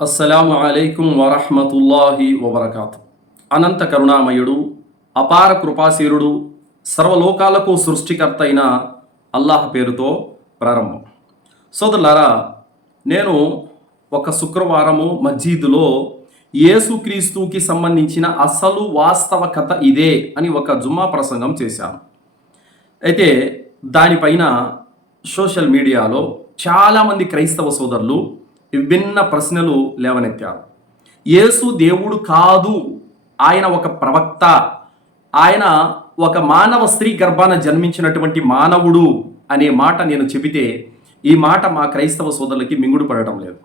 అస్సలం అలైకుం వరహమతుల్లాహి వబర్కాత్. అనంత కరుణామయుడు అపార కృపాశీరుడు సర్వలోకాలకు సృష్టికర్త అయిన అల్లాహ్ పేరుతో ప్రారంభం. సోదరులారా నేను ఒక శుక్రవారము మస్జీదులో యేసుక్రీస్తుకి సంబంధించిన అసలు వాస్తవ కథ ఇదే అని ఒక జుమ్మా ప్రసంగం చేశాను. అయితే దానిపైన సోషల్ మీడియాలో చాలామంది క్రైస్తవ సోదరులు విభిన్న ప్రశ్నలు లేవనెత్తారు. యేసు దేవుడు కాదు. ఆయన ఒక ప్రవక్త. ఆయన ఒక మానవ స్త్రీ గర్భాన జన్మించినటువంటి మానవుడు అనే మాట నేను చెబితే ఈ మాట మా క్రైస్తవ సోదరులకి మింగుడు పడటం లేదు.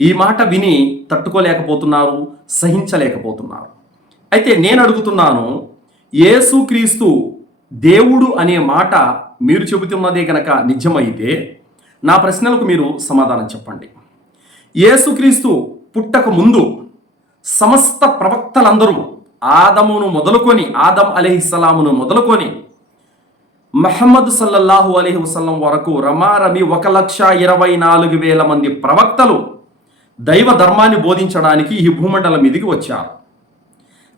ఈ మాట విని తట్టుకోలేకపోతున్నారు సహించలేకపోతున్నారు. అయితే నేను అడుగుతున్నాను యేసుక్రీస్తు దేవుడు అనే మాట మీరు చెబుతున్నదే గనక నిజమైతే నా ప్రశ్నలకు మీరు సమాధానం చెప్పండి. యేసుక్రీస్తు పుట్టక ముందు సమస్త ప్రవక్తలందరూ ఆదమును మొదలుకొని ఆదం అలీహిస్సలామును మొదలుకొని మహమ్మద్ సల్లల్లాహు అలీ వసల్లం వరకు రమారమి ఒక లక్ష ఇరవై నాలుగు వేల మంది ప్రవక్తలు దైవ ధర్మాన్ని బోధించడానికి ఈ భూమండలం మీదికి వచ్చారు.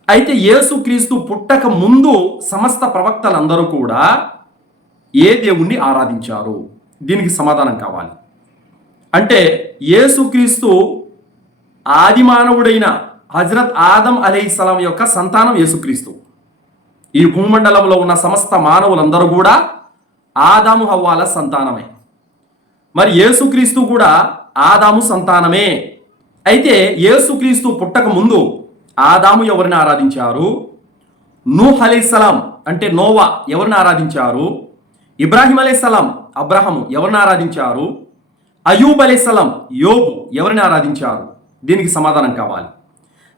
అయితే యేసుక్రీస్తు పుట్టక ముందు సమస్త ప్రవక్తలందరూ కూడా ఏ దేవుణ్ణి ఆరాధించారు? దీనికి సమాధానం కావాలి. అంటే యేసుక్రీస్తు ఆది మానవుడైన హజరత్ ఆదం అలీస్లాం యొక్క సంతానం యేసుక్రీస్తు. ఈ భూమండలంలో ఉన్న సమస్త మానవులందరూ కూడా ఆదాము హవ్వాల సంతానమే. మరి యేసుక్రీస్తు కూడా ఆదాము సంతానమే. అయితే యేసుక్రీస్తు పుట్టక ముందు ఆదాము ఎవరిని ఆరాధించారు? నూహ్ అలీస్లాం అంటే నోవా ఎవరిని ఆరాధించారు? ఇబ్రాహిం అలీస్లాం అబ్రహము ఎవరిని ఆరాధించారు? అయూబ్ అలీస్లాం యోబు ఎవరిని ఆరాధించారు? దీనికి సమాధానం కావాలి.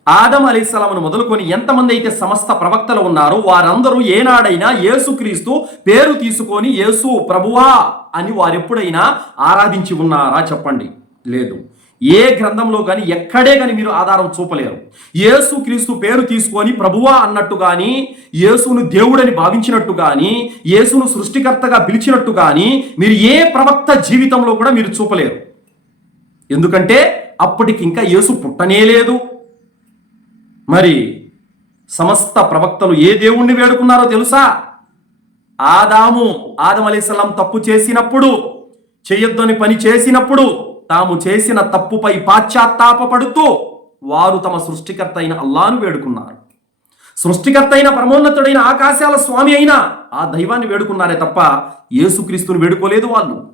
ఆదం అలీస్లాంను మొదలుకొని ఎంతమంది అయితే సమస్త ప్రవక్తలు ఉన్నారో వారందరూ ఏనాడైనా యేసుక్రీస్తు పేరు తీసుకొని యేసు ప్రభువా అని వారెప్పుడైనా ఆరాధించి ఉన్నారా చెప్పండి. లేదు. ఏ గ్రంథంలో కానీ ఎక్కడే కానీ మీరు ఆధారం చూపలేరు. యేసు క్రీస్తు పేరు తీసుకొని ప్రభువా అన్నట్టు కానీ యేసును దేవుడని భావించినట్టు కానీ యేసును సృష్టికర్తగా పిలిచినట్టు కానీ మీరు ఏ ప్రవక్త జీవితంలో కూడా మీరు చూపలేరు. ఎందుకంటే అప్పటికి ఇంకా యేసు పుట్టనే లేదు. మరి సమస్త ప్రవక్తలు ఏ దేవుణ్ణి వేడుకున్నారో తెలుసా? ఆదాము ఆదం అలీసలాం తప్పు చేసినప్పుడు చేయొద్దని పని చేసినప్పుడు తాము చేసిన తప్పుపై పాశ్చాత్తాపడుతూ వారు తమ సృష్టికర్త అయిన అల్లాను వేడుకున్నారు. సృష్టికర్త అయిన పరమోన్నతుడైన ఆకాశాల స్వామి అయిన ఆ దైవాన్ని వేడుకున్నారే తప్ప యేసుక్రీస్తుని వేడుకోలేదు వాళ్ళు.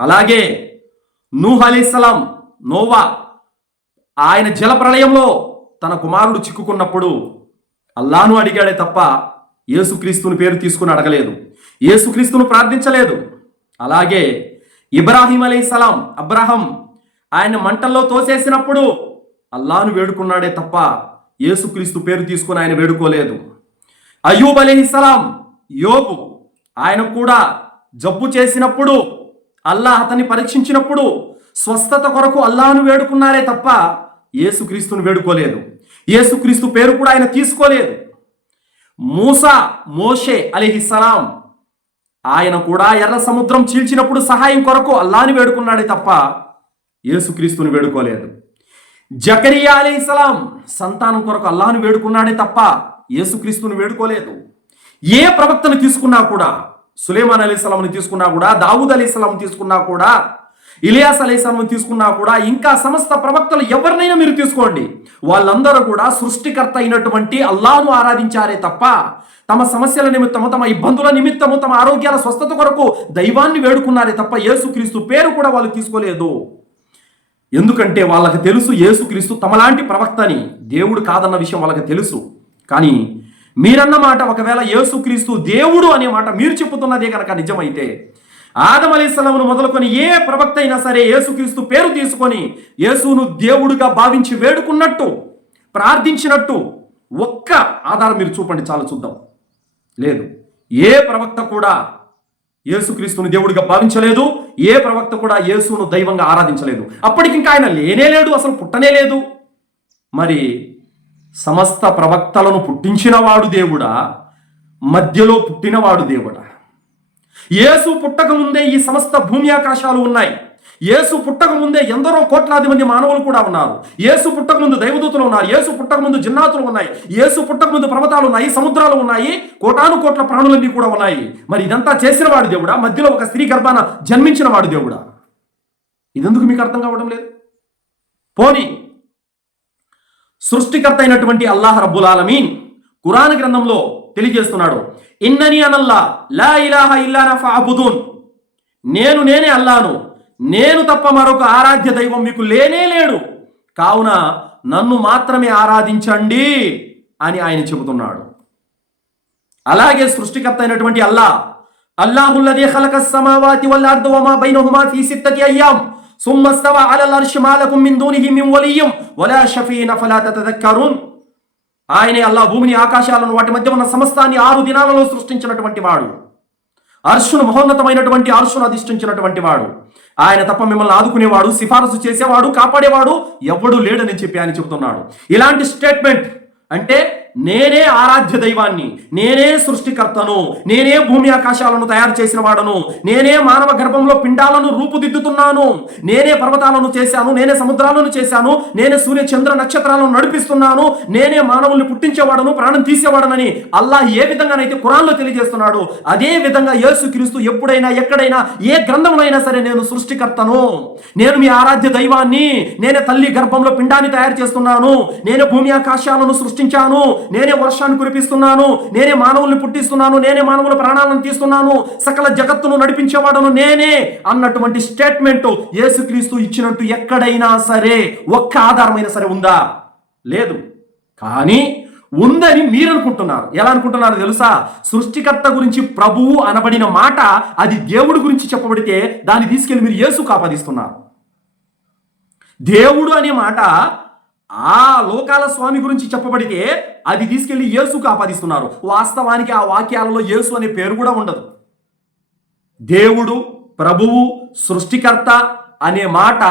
అలాగే నూహ్ అలీస్లాం నోవా ఆయన జల ప్రళయంలో తన కుమారుడు చిక్కుకున్నప్పుడు అల్లాను అడిగాడే తప్ప యేసుక్రీస్తుని పేరు తీసుకుని అడగలేదు. యేసుక్రీస్తును ప్రార్థించలేదు. అలాగే ఇబ్రాహీం అలీ సలాం అబ్రహం ఆయన మంటల్లో తోసేసినప్పుడు అల్లాను వేడుకున్నాడే తప్ప యేసుక్రీస్తు పేరు తీసుకుని ఆయన వేడుకోలేదు. అయ్యూబ్ అలీ సలాం యోబు ఆయన కూడా జబ్బు చేసినప్పుడు అల్లా అతన్ని పరీక్షించినప్పుడు స్వస్థత కొరకు అల్లాను వేడుకున్నారే తప్ప యేసుక్రీస్తును వేడుకోలేదు. యేసుక్రీస్తు పేరు కూడా ఆయన తీసుకోలేదు. మూసా మోషే అలీహిస్సలాం ఆయన కూడా ఎర్ర సముద్రం చీల్చినప్పుడు సహాయం కొరకు అల్లాని వేడుకున్నాడే తప్ప యేసుక్రీస్తుని వేడుకోలేదు. జకరియా అలీ ఇస్లాం సంతానం కొరకు అల్లాను వేడుకున్నాడే తప్ప యేసుక్రీస్తుని వేడుకోలేదు. ఏ ప్రవక్తను తీసుకున్నా కూడా సులేమాన్ అలీస్లాంని తీసుకున్నా కూడా దావుద్ అలీస్లాం తీసుకున్నా కూడా ఇలియాస్ అలీస్లాం తీసుకున్నా కూడా ఇంకా సమస్త ప్రవక్తలు ఎవరినైనా మీరు తీసుకోండి. వాళ్ళందరూ కూడా సృష్టికర్త అయినటువంటి అల్లాను ఆరాధించారే తప్ప తమ సమస్యల నిమిత్తము తమ ఇబ్బందుల నిమిత్తము తమ ఆరోగ్యాల స్వస్థత కొరకు దైవాన్ని వేడుకున్నారే తప్ప యేసుక్రీస్తు పేరు కూడా వాళ్ళు తీసుకోలేదు. ఎందుకంటే వాళ్ళకి తెలుసు యేసుక్రీస్తు తమలాంటి ప్రవక్త అని దేవుడు కాదన్న విషయం వాళ్ళకి తెలుసు. కానీ మీరన్న మాట ఒకవేళ యేసుక్రీస్తు దేవుడు అనే మాట మీరు చెప్పుతున్నదే కనుక నిజమైతే ఆదం అలీస్లామును మొదలుకొని ఏ ప్రవక్త అయినా సరే యేసుక్రీస్తు పేరు తీసుకొని యేసును దేవుడుగా భావించి వేడుకున్నట్టు ప్రార్థించినట్టు ఒక్క ఆధారం మీరు చూపండి చాలా చూద్దాం. లేదు. ఏ ప్రవక్త కూడా యేసుక్రీస్తుని దేవుడిగా భావించలేదు. ఏ ప్రవక్త కూడా యేసును దైవంగా ఆరాధించలేదు. అప్పటికి ఇంకా ఆయన లేనే లేడు అసలు పుట్టనే లేదు. మరి సమస్త ప్రవక్తలను పుట్టించినవాడు దేవుడా? మధ్యలో పుట్టినవాడు దేవుడా? యేసు పుట్టక ముందే ఈ సమస్త భూమి ఆకాశాలు ఉన్నాయి. యేసు పుట్టక ముందే ఎందరో కోట్లాది మంది మానవులు కూడా ఉన్నారు. యేసు పుట్టక ముందు దైవదూతలు ఉన్నారు. యేసు పుట్టక ముందు జిన్నాతులు ఉన్నాయి. యేసు పుట్టక ముందు పర్వతాలు ఉన్నాయి. సముద్రాలు ఉన్నాయి. కోటాను కోట్ల ప్రాణులన్నీ కూడా ఉన్నాయి. మరి ఇదంతా చేసిన వాడు దేవుడా? మధ్యలో ఒక స్త్రీ గర్భాన జన్మించిన వాడు దేవుడా? ఇదెందుకు మీకు అర్థం కావడం లేదు? పోనీ సృష్టికర్త అయినటువంటి అల్లాహ్ రబ్బుల్ ఆలమీన్ కురాన్ గ్రంథంలో తెలియజేస్తున్నాడు. ఇన్నని అనల్లా లా ఇలాహ ఇల్లానా ఫాబుదూన్ నేను నేనే అల్లాను. నేను తప్ప మరొక ఆరాధ్య దైవం మీకు లేనే లేడు. కావున నన్ను మాత్రమే ఆరాధించండి అని ఆయన చెబుతున్నాడు. అలాగే సృష్టికర్త అయినటువంటి అల్లా అల్లాహుల్లది ఖలక సమావాతి వల్ అర్దు వమా బైనహుమా ఫీ సిత్తతి అయ్యామ్ సుమ్మ స్తవా అలల్ అర్షి మా లకుం మిన్ దూనిహి మిన్ వలియ్యం వలా షఫీన ఫలా తతదక్కరూన్. ఆయనే అల్లా భూమిని ఆకాశాలను వాటి మధ్య ఉన్న సమస్తాన్ని ఆరు దినాలలో సృష్టించినటువంటి వాడు. అర్షును మహోన్నతమైనటువంటి అర్షును అధిష్ఠించినటువంటి వాడు. ఆయన తప్ప మిమ్మల్ని ఆదుకునేవాడు సిఫారసు చేసేవాడు కాపాడేవాడు ఎవడు లేడని చెప్పి ఆయన చెబుతున్నాడు. ఇలాంటి స్టేట్మెంట్ అంటే నేనే ఆరాధ్య దైవాన్ని నేనే సృష్టికర్తను నేనే భూమి ఆకాశాలను తయారు చేసిన వాడను నేనే మానవ గర్భంలో పిండాలను రూపుదిద్దుతున్నాను నేనే పర్వతాలను చేశాను నేనే సముద్రాలను చేశాను నేనే సూర్య చంద్ర నక్షత్రాలను నడిపిస్తున్నాను నేనే మానవుల్ని పుట్టించేవాడను ప్రాణం తీసేవాడనని అల్లా ఏ విధంగానైతే కురాన్లో తెలియజేస్తున్నాడు అదే విధంగా యేసుక్రీస్తు ఎప్పుడైనా ఎక్కడైనా ఏ గ్రంథంలో అయినా సరే నేను సృష్టికర్తను. నేను మీ ఆరాధ్య దైవాన్ని నేనే తల్లి గర్భంలో పిండాన్ని తయారు చేస్తున్నాను నేను భూమి ఆకాశాలను సృష్టించాను నేనే వర్షాన్ని కురిపిస్తున్నాను నేనే మానవుల్ని పుట్టిస్తున్నాను నేనే మానవుల ప్రాణాలను తీస్తున్నాను సకల జగత్తును నడిపించేవాడను నేనే అన్నటువంటి స్టేట్మెంట్ యేసుక్రీస్తు ఇచ్చినట్టు ఎక్కడైనా సరే ఒక్క ఆధారమైన సరే ఉందా? లేదు. కానీ ఉందని మీరు అనుకుంటున్నారు ఎలా అనుకుంటున్నారు తెలుసా? సృష్టికర్త గురించి ప్రభువు అనబడిన మాట అది దేవుడి గురించి చెప్పబడితే దాన్ని తీసుకెళ్ళి మీరు యేసు కాపాదిస్తున్నారు. దేవుడు అనే మాట ఆ లోకాల స్వామి గురించి చెప్పబడితే అది తీసుకెళ్ళి యేసుకు ఆపాదిస్తున్నారు వాస్తవానికి ఆ వాక్యాలలో యేసు అనే పేరు కూడా ఉండదు. దేవుడు ప్రభువు సృష్టికర్త అనే మాట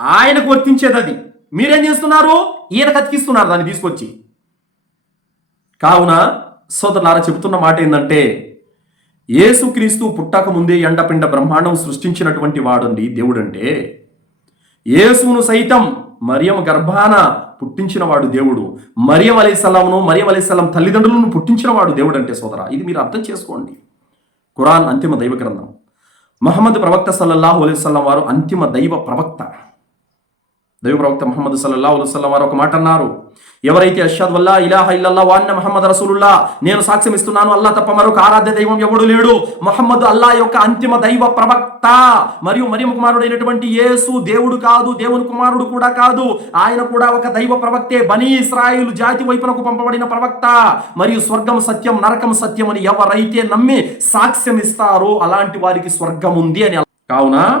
ఆయనకు వర్తించేది అది. మీరేం చేస్తున్నారు? ఈయన కతికిస్తున్నారు దాన్ని తీసుకొచ్చి. కావున సోదరులారా చెబుతున్న మాట ఏంటంటే ఏసుక్రీస్తు పుట్టక ముందే ఎండపిండ బ్రహ్మాండం సృష్టించినటువంటి వాడండి దేవుడంటే. యేసును సైతం మరియం గర్భాన పుట్టించినవాడు దేవుడు. మరియం అలీసల్లాంను మరియం అలీసల్లాం తల్లిదండ్రులను పుట్టించినవాడు దేవుడు అంటే సోదర ఇది మీరు అర్థం చేసుకోండి. ఖురాన్ అంతిమ దైవ గ్రంథం. మహమ్మద్ ప్రవక్త సల్లల్లాహు అలైవల్లం వారు అంతిమ దైవ ప్రవక్త. దైవ ప్రవక్త మహమ్మద్ సల్లా అలైవల్లం వారు ఒక మాట అన్నారు. ఎవరైతే అషాద్ వల్లా ఇలాహ ఇల్లల్లా వాన్న మహమ్మద్ రసూలుల్లా నేను సాక్ష్యం ఇస్తున్నాను అల్లా తప్ప మరొక ఆరాధ్య దైవం ఎవడు లేడు. మహమ్మద్ అల్లా యొక్క అంతిమ దైవ ప్రవక్త. మరియు మరియం కుమారుడైనటువంటి యేసు దేవుడు కాదు దేవుని కుమారుడు కూడా కాదు. ఆయన కూడా ఒక దైవ ప్రవక్తే బనీ ఇస్రాయిల్ జాతి వైపునకు పంపబడిన ప్రవక్త. మరియు స్వర్గం సత్యం నరకం సత్యం అని ఎవరైతే నమ్మి సాక్ష్యం ఇస్తారో అలాంటి వారికి స్వర్గం ఉంది అని కావున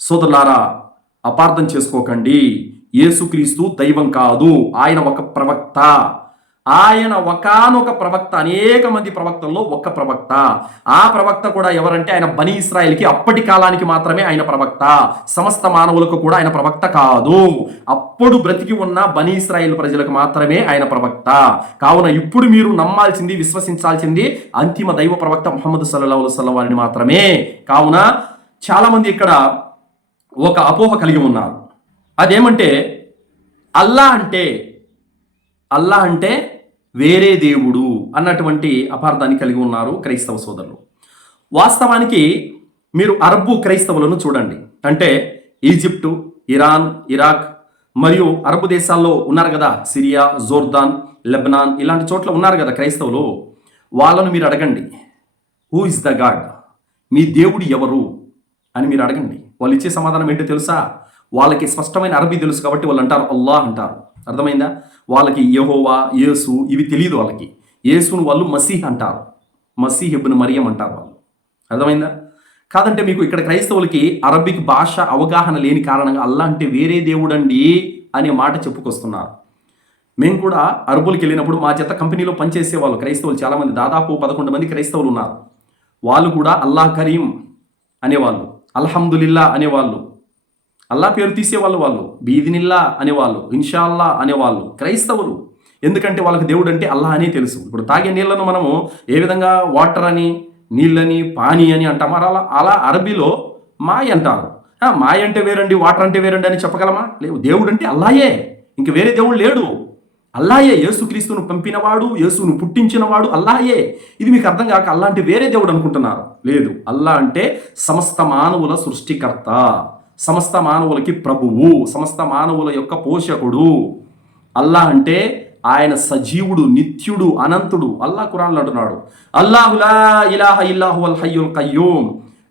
సోదరులారా అపార్థం చేసుకోకండి. యేసుక్రీస్తు దైవం కాదు. ఆయన ఒక ప్రవక్త. ఆయన ఒకానొక ప్రవక్త. అనేక మంది ప్రవక్తల్లో ఒక ప్రవక్త. ఆ ప్రవక్త కూడా ఎవరంటే ఆయన బని ఇస్రాయల్కి అప్పటి కాలానికి మాత్రమే ఆయన ప్రవక్త. సమస్త మానవులకు కూడా ఆయన ప్రవక్త కాదు. అప్పుడు బ్రతికి ఉన్న బని ఇస్రాయల్ ప్రజలకు మాత్రమే ఆయన ప్రవక్త. కావున ఇప్పుడు మీరు నమ్మాల్సింది విశ్వసించాల్సింది అంతిమ దైవ ప్రవక్త ముహమ్మద్ సల్లాహు సల్లం వారిని మాత్రమే. కావున చాలామంది ఇక్కడ ఒక అపోహ కలిగి ఉన్నారు. అదేమంటే అల్లా అంటే అల్లా అంటే వేరే దేవుడు అన్నటువంటి అపార్థాన్ని కలిగి ఉన్నారు క్రైస్తవ సోదరులు. వాస్తవానికి మీరు అరబ్బు క్రైస్తవులను చూడండి. అంటే ఈజిప్టు ఇరాన్ ఇరాక్ మరియు అరబ్ దేశాల్లో ఉన్నారు కదా సిరియా జోర్దాన్ లెబనాన్ ఇలాంటి చోట్ల ఉన్నారు కదా క్రైస్తవులు. వాళ్ళను మీరు అడగండి. హూ ఇస్ ద గాడ్ మీ దేవుడు ఎవరు? అని మీరు అడగండి. వాళ్ళు ఇచ్చే సమాధానం ఏంటో తెలుసా? వాళ్ళకి స్పష్టమైన అరబీ తెలుసు కాబట్టి వాళ్ళు అంటారు అల్లాహ్ అంటారు. అర్థమైందా? వాళ్ళకి యహోవా యేసు ఇవి తెలియదు వాళ్ళకి. యేసును వాళ్ళు మసీహ్ అంటారు. మసీహ్ ఇబ్ను మరియం అంటారు వాళ్ళు. అర్థమైందా? కాదంటే మీకు ఇక్కడ క్రైస్తవులకి అరబిక్ భాష అవగాహన లేని కారణంగా అల్లా అంటే వేరే దేవుడండి అనే మాట చెప్పుకొస్తున్నారు. మేము కూడా అరబులకి వెళ్ళినప్పుడు మా చేత కంపెనీలో పనిచేసే వాళ్ళు క్రైస్తవులు చాలామంది. దాదాపు పదకొండు మంది క్రైస్తవులు ఉన్నారు. వాళ్ళు కూడా అల్లాహ్ కరీం అనేవాళ్ళు. అల్హమ్దులిల్లా అనేవాళ్ళు. అల్లా పేరు తీసేవాళ్ళు వాళ్ళు. బీదినిల్లా అనేవాళ్ళు. ఇన్షాల్లా అనేవాళ్ళు. క్రైస్తవులు. ఎందుకంటే వాళ్ళకి దేవుడు అంటే అల్లా అనే తెలుసు. ఇప్పుడు తాగే నీళ్ళను మనము ఏ విధంగా వాటర్ అని నీళ్ళని పానీ అని అంటాం అలా అలా అరబీలో మాయ్ అంటారు. మాయ అంటే వేరండి వాటర్ అంటే వేరండి అని చెప్పగలమా? లేవు. దేవుడు అంటే అల్లాయే. ఇంక వేరే దేవుడు లేడు. అల్లాయే యేసుక్రీస్తును పంపినవాడు యేసును పుట్టించినవాడు అల్లాయే ఇది మీకు అర్థం కాక అల్లా అంటే వేరే దేవుడు అనుకుంటున్నారు. లేదు అల్లా అంటే సమస్త మానవుల సృష్టికర్త సమస్త మానవులకి ప్రభువు సమస్త మానవుల యొక్క పోషకుడు. అల్లా అంటే ఆయన సజీవుడు నిత్యుడు అనంతుడు. అల్లా కురాన్లు అంటున్నాడు. అల్లాహులా ఇలాహ ఇల్లాహు అల్ హయ్యుల్ కయ్యూమ్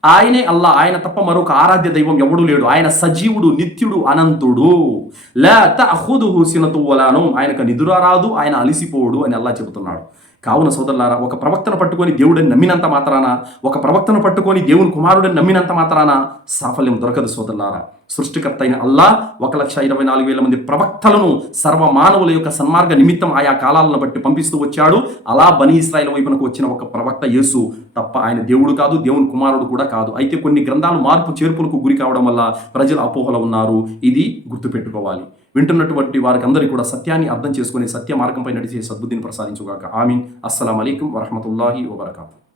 ఆయనే అల్లా. ఆయన తప్ప మరొక ఆరాధ్య దైవం ఎవడూ లేడు. ఆయన సజీవుడు నిత్యుడు అనంతుడు. లేత అహుదు సినతు వలాను ఆయనకు నిదుర రాదు ఆయన అలిసిపోడు అని అల్లా చెబుతున్నాడు. కావున సోదరులారా ఒక ప్రవక్తను పట్టుకొని దేవుడని నమ్మినంత మాత్రాన ఒక ప్రవక్తను పట్టుకొని దేవుని కుమారుడని నమ్మినంత మాత్రాన సాఫల్యం దొరకదు సోదరులారా. సృష్టికర్త అయిన అల్లా ఒక లక్ష ఇరవై నాలుగు వేల మంది ప్రవక్తలను సర్వ మానవుల యొక్క సన్మార్గ నిమిత్తం ఆయా కాలాలను బట్టి పంపిస్తూ వచ్చాడు. అలా బనీ ఇస్రాయల్ వైపునకు వచ్చిన ఒక ప్రవక్త యేసు తప్ప ఆయన దేవుడు కాదు దేవుని కుమారుడు కూడా కాదు. అయితే కొన్ని గ్రంథాలు మార్పు చేర్పులకు గురి కావడం వల్ల ప్రజలు అపోహలో ఉన్నారు. ఇది గుర్తుపెట్టుకోవాలి. వింటున్నటువంటి వారికి అందరికీ కూడా సత్యాన్ని అర్థం చేసుకుని సత్య మార్గంపై నడిచే సద్బుద్ధిని ప్రసాదించుగాక. ఆమీన్. అస్సలం అలీకం వరహమతుల్లాహి వబర్కాతు.